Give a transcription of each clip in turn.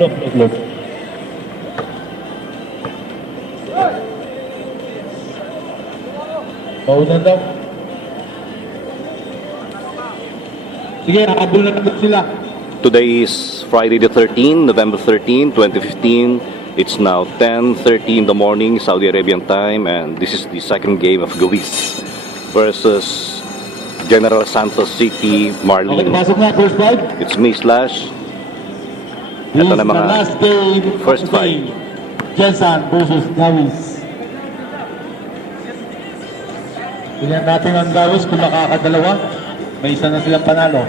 Look. Paunan daw. Sige, nakabul na sila. Today is Friday the 13th, November 13, 2015. It's now 10:30 in the morning, Saudi Arabian time, and this is the second game of Gawis versus General Santos City Marlin. Okay, pasok na, first fight. It's me Slash. This Ito is na the mga last game first of the fight. day. Jensan versus Gawis. Tingnan natin ang Gawis kung makakadalawa. May isa na silang panalo.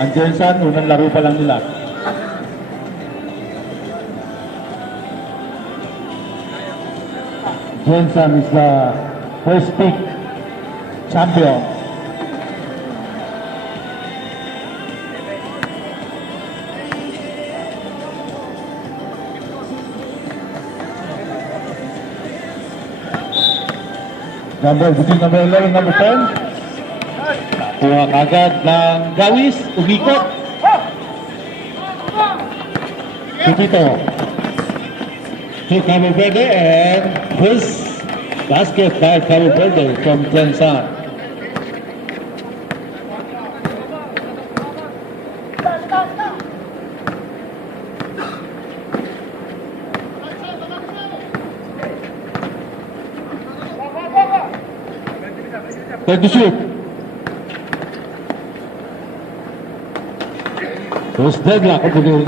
Ang Jensan, unang laro pa lang nila. Jensan is the first pick champion. Between number 11 and number 10. Kuha kagad ng Gawis, umikot. Pipito. To Cabo Verde, and first basket by Cabo Verde from Jensan. Take the shoot. First deadlock of the game.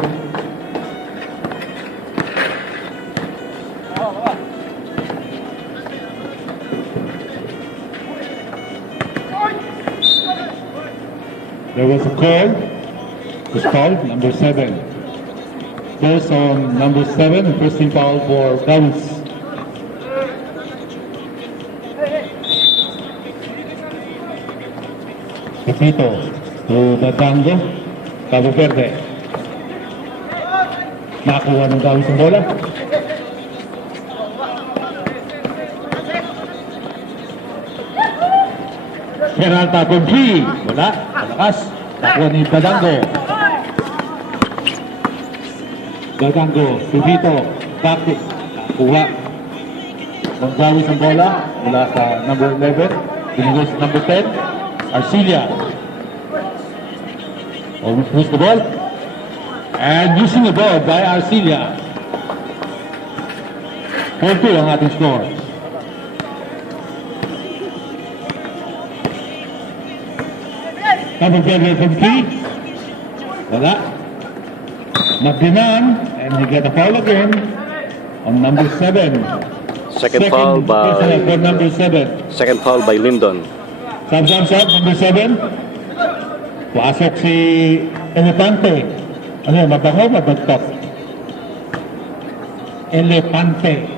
There was a call. It was called number 7. First on number 7, first team foul for Gawis. Pipito to the Tango, Cabo Verde. Nakuha ng Gawis ang bola. Peralta from 3. Wala. Malakas. Nakuha ni Dadango. Dadango. Pipito. Back. Nakuha ng Gawis ang bola. Mula sa number 11. Binigay sa number 10. Arcilia. Almost missed the ball. And using the ball by Arcilia. 4-2 ang ating score. Number 7 from 3. Wala. Magdinan. And he got a foul again on number 7. Second foul by number 7. Second foul by Lyndon. Sub, number 7. Pasok si Elefante. Ano yun, mabango, mabagtok? Elefante.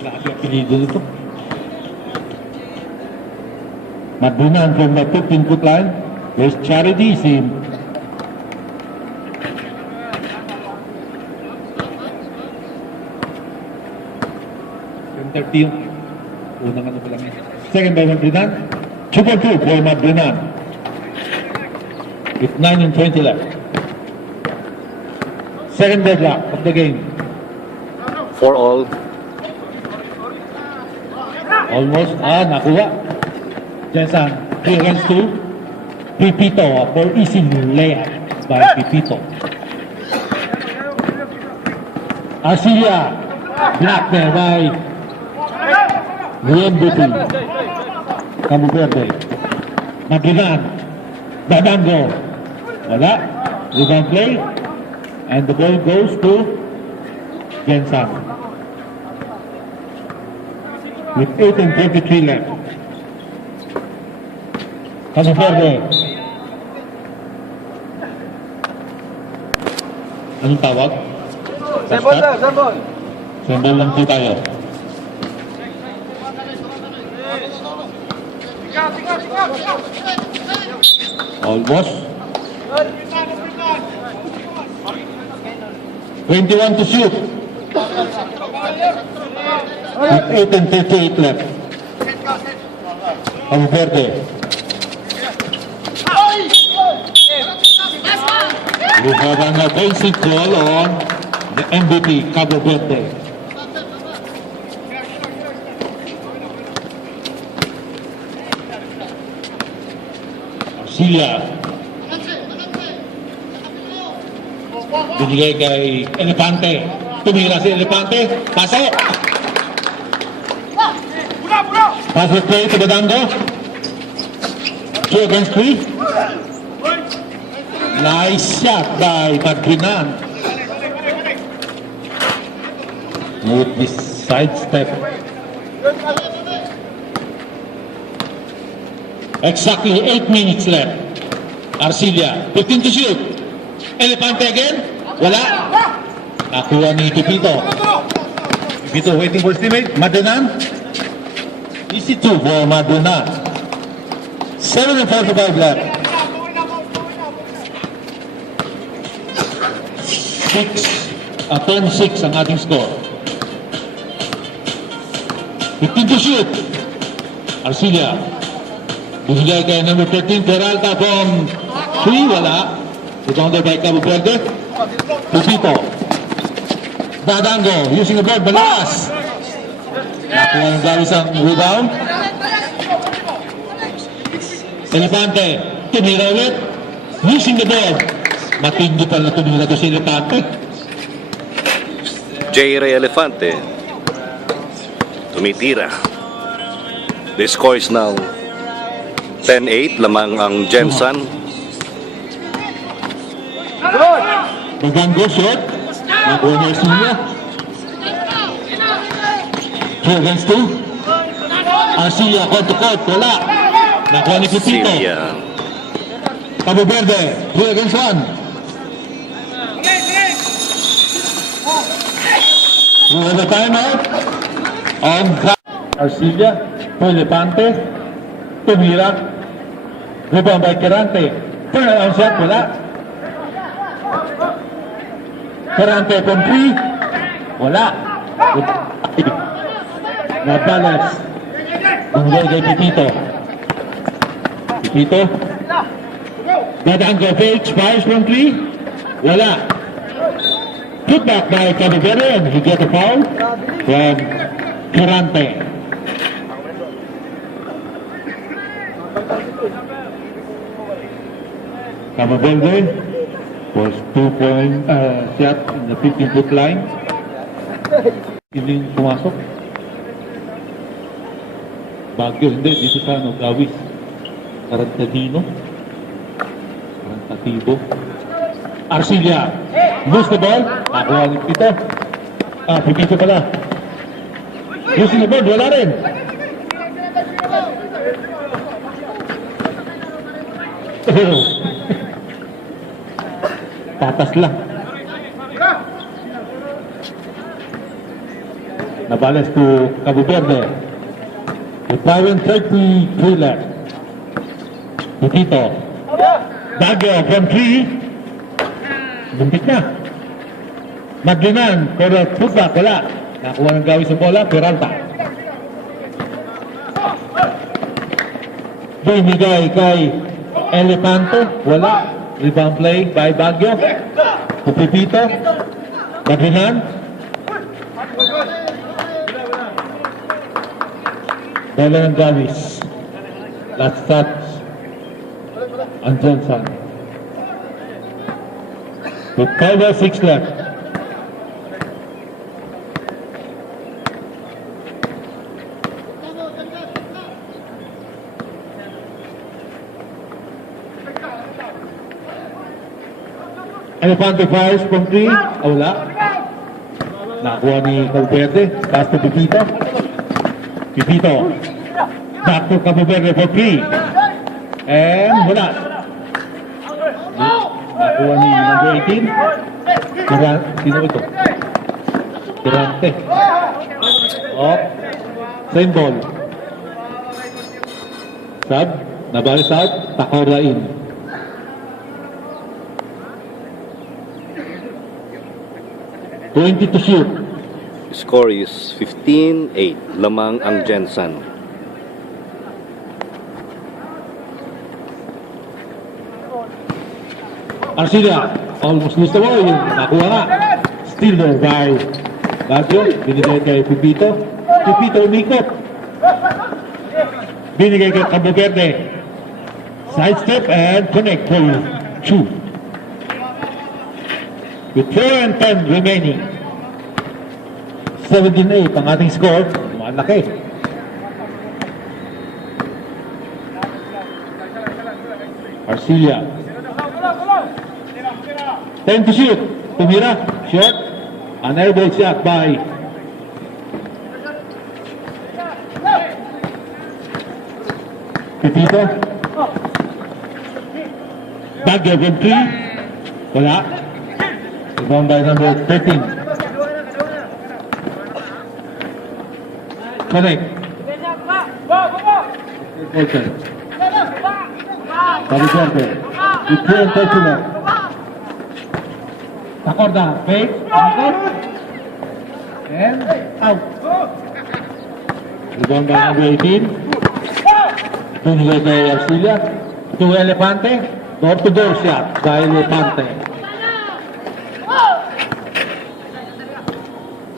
Grabe ang pilido nito. Madunan from the 15-foot line. There's Charity Sim. Unang ano pa lang yan. Second by Madrinan. 2-2 for Madrinan. With 9 and 20 left. Second deadlock of the game. 4 all. Almost. Nakuha. Jensan. 3 against 2. Pipito for easy layup by Pipito. Arcilia. Blocked there by Rian Buti. Cabo Verde. Madrinan. Dadango. Wala. Rebound play. And the ball goes to Jensan. With 8 and 23 left. Cabo Verde. Anong tawag? Sembol daw, sembol. Sembol lang po tayo. Almost. 21 to shoot. With 8 and 38 left. Cabo Verde. We have an offensive call on the MVP, Cabo Verde. Arcilla. Binigay kay Elefante. Tumira si Elefante. Pasok! Pasok play to Badango. 2 against 3. Nice shot by Ferdinand. With this sidestep. Exactly 8 minutes left. Arcilla, 15 to shoot. Elefante again? Wala. Nakuha ni Pipito. Pipito waiting for his teammate. Madunan. Easy 2 for Madunan. 7:45 left. 10-6 ang ating score. 15 to shoot. Arcilla. Bumigay kay number 13, Peralta from 3, wala. Rebounded by Cabo Verde. Pupito. Badango, using the board, balas. Nakuha ng Gawis ang rebound. Elefante, tumira ulit. Using the board. Matindi pala tumira to si Elefante. J. Ray Elefante tumitira. The score is now 10-8, lamang ang Jensen. Badango shot. Nakuha ni Arcilla. 2 against 2. Arcilla, court to court, wala. Nakuha ni Pupito. Silya. Cabo Verde, 3 against 1. We have a timeout on Arcilla, Elefante, tumira, rebound by Kerante, turnaround shot, wala. Kerante from 3, wala. Nabalas, bunggol kay Pipito. Pipito, Badango fakes, fires from 3, wala. Put back by Cabo Verde and he got a foul from Kerante. Cabo Verde was 2-point shot in the 15-foot line. Hindi pumasok. Baguio hindi, dito sa Gawis. Tarantadino. Tarantatibo. Arcilla, lose the ball. Nakuha ni Pipito. Pipito pala. Losing the ball, wala rin. Patas lang. Nabales to Cabo Verde. With 5:33 left. Pipito. Baguio from 3. Bumpit na. Magdinan, pero putback, wala. Nakuha ng Gawis sa bola, Peralta. Bumigay kay Elefante, wala. Rebound play by Baguio. Pupipito. Magdinan. Bola ng Gawis. Last touch. Ang Jensen. With 5:06 left. Elefante fires from 3. Wala. Nakuha ni Cabo Verde. Pass to Pipito. Pipito. Back to Cabo Verde for 3. And wala. Nakuha ni number 18. Sino ito? Durante. Oh. Same ball. Sub. Nabali sub. Takora in. $20 to shoot. The score is 15-8, lamang ang Jensen. Arcilla, almost lose the ball. Yung nakuha na. Still there by Baguio. Binigay kay Pipito. Pipito umikot. Binigay kay Cabo Verde. Side step and connect for 2. With 4 and 10 remaining. 17-8 ang ating score. Malaki. Arcilla. 10 to shoot. Tumira. Shot. An airball shot by Pipito. Baguio from 3. Wala. Rebound by number 13. Connect. Colton. Cabo Verde. With 2 and 30 left. Takorda. Fake. Angkot. And out. Rebound by number 18. Tunigay kay Arcilla. To Elefante. Door-to-door shot by Elefante.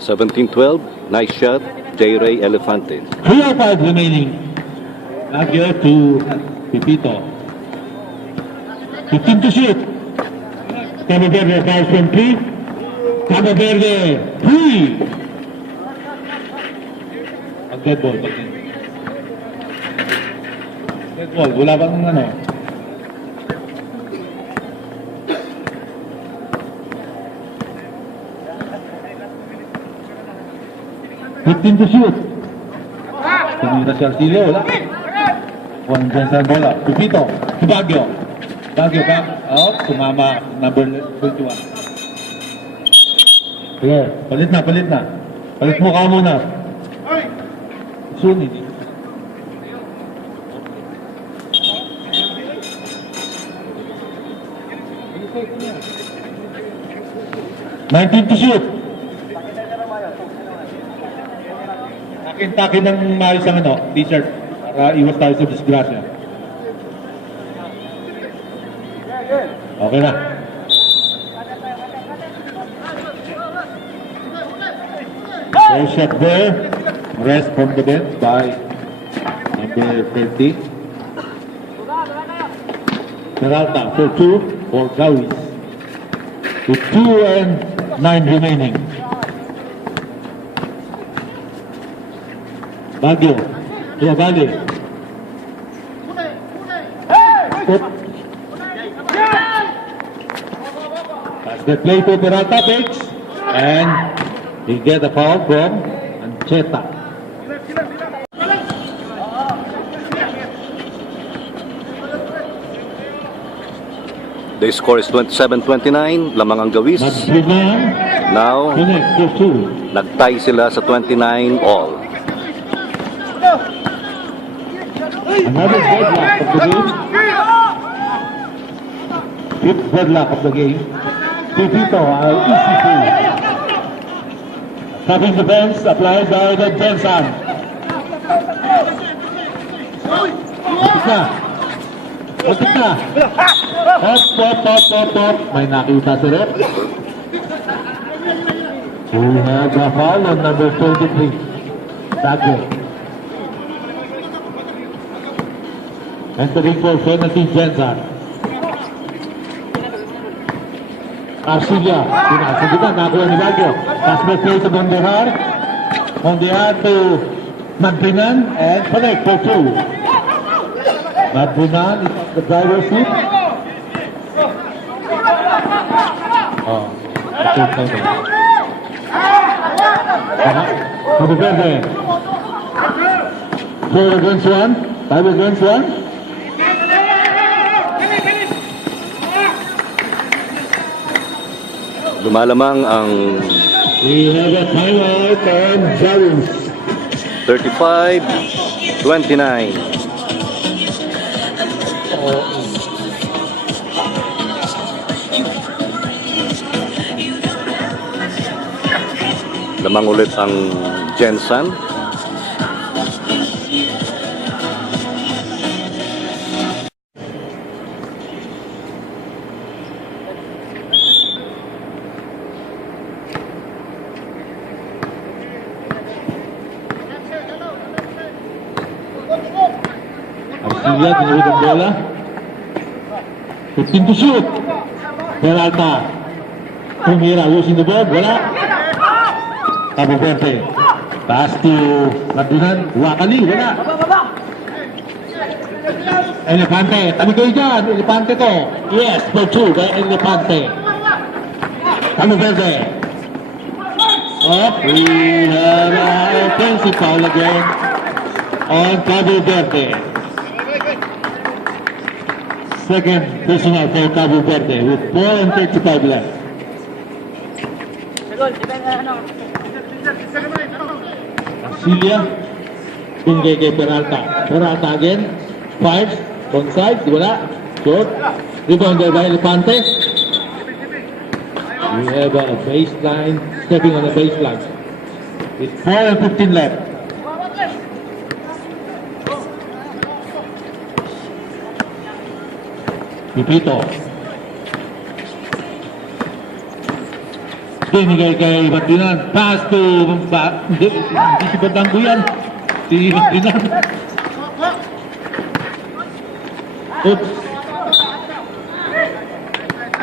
17-12. Nice shot. J. Ray Elefante. 3:05 remaining. Baguio to Pipito. 15 to shoot. Cabo Verde fouls from 3. Cabo Verde 3. Dead ball. Dead ball. Wala bang ano? Fifteen to shoot. Tumira si Arcilla, wala. One dyan sa bola. Pipito, si Baguio. Baguio back out, sumama number 21. Sige, palit na. Palit mo ka muna. Soon, hindi. Nineteen to shoot. Takin ng maayos ang ano, t-shirt para iwas tayo sa disgrasya. Okay na. Well shot there. Rest from the bench by number 30. Peralta for 2 for Gawis. With 2 and 9 remaining. Baguio. Baguio. That's the play to Peralta takes. And he get a foul from Ancheta. The score is 27-29. Lamang ang Gawis. Nagpinahan. Now, Connect for 2. nagtie sila sa 29 all. Another deadlock of the game. Fifth deadlock of the game. Pipito, easy free. Covering the fence, applied by the Jensen. Ultik na. Hop. May nakita si Rep. Who had a foul on number 23. Baguio. Entering for penalty, Jensen. Arcilla. Pinasa nakuha ni Baguio. Pass by play to Mondihar. Mondihar to Magdinan and connect for 2. Magdinan is the driver's seat. Oh, Cabo Verde. 4 against 1. 5 against 1. Lumalamang ang We have a timeout on Jarvis. 35-29. Lamang ulit ang Jensen. Arcilla, tinuhod ang bola. 15 to shoot. Peralta. Tumira, using the ball. Wala. Cabo Verde. Pass to Mardunan. Wakali. Wala. Elepante. Tabi kayo dyan. Elepante to. Yes, for 2 by Elepante. Cabo Verde. Up. We have an offensive foul again on Cabo Verde. Second personal for Cabo Verde with 4 and 35 left. Arcilla, binigay kay Peralta. Peralta again, fires, onside, wala, short, rebounded by Elepante. We have a baseline, stepping on the baseline. With 4 and 15 left. Pipito. Binigay kay Mardinan. Pass to... Hindi si Badanggo yan. Si Mardinan. Oops.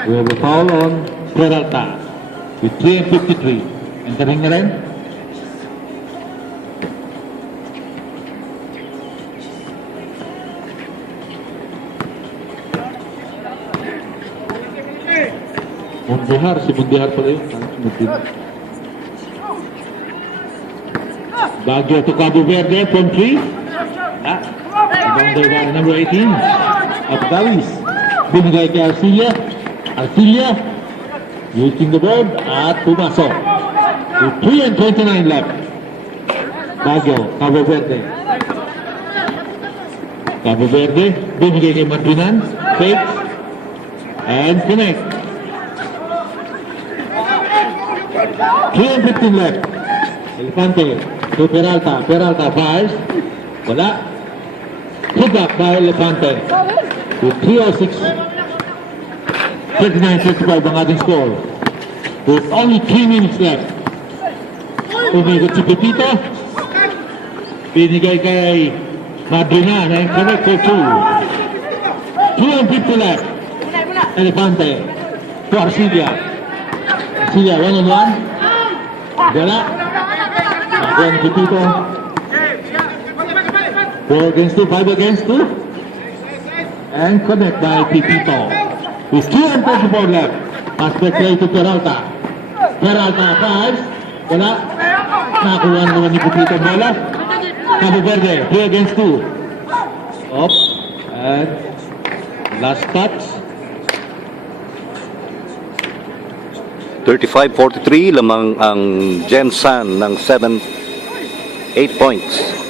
We have a foul on Peralta with 3 and 53. Entering na rin. Mundihar, si Mundihar pala yun. Baguio to Cabo Verde from 3. Rebounded by number 18. Abdalis. Binigay kay Arcilla. Arcilla using the board at pumasok. With 3 and 29 left. Baguio, Cabo Verde. Cabo Verde. Binigay kay Mardinan. Fake. And connect. 3 and 15 left. Elepante to Peralta. Peralta fires. Wala. Put back by Elepante. With 3:06. 39-55 ang ating score. With only 3 minutes left. Umikot si Pepito. Binigay kay Madrinan and connect for 2. 2 and 50 left. Elepante to Arcilla. Arcilla, 1-on-1. Wala. Again, Pepito. 4 against 2, 5 against 2. And connect by Pepito. With 2 and 34 left. Pass back play to Peralta. Peralta fires. Wala. Nakakuha naman ni Pepito ang bola. Cabo Verde, 3 against 2. Up. And last touch. 35-43, lamang ang Jensan ng 8 points.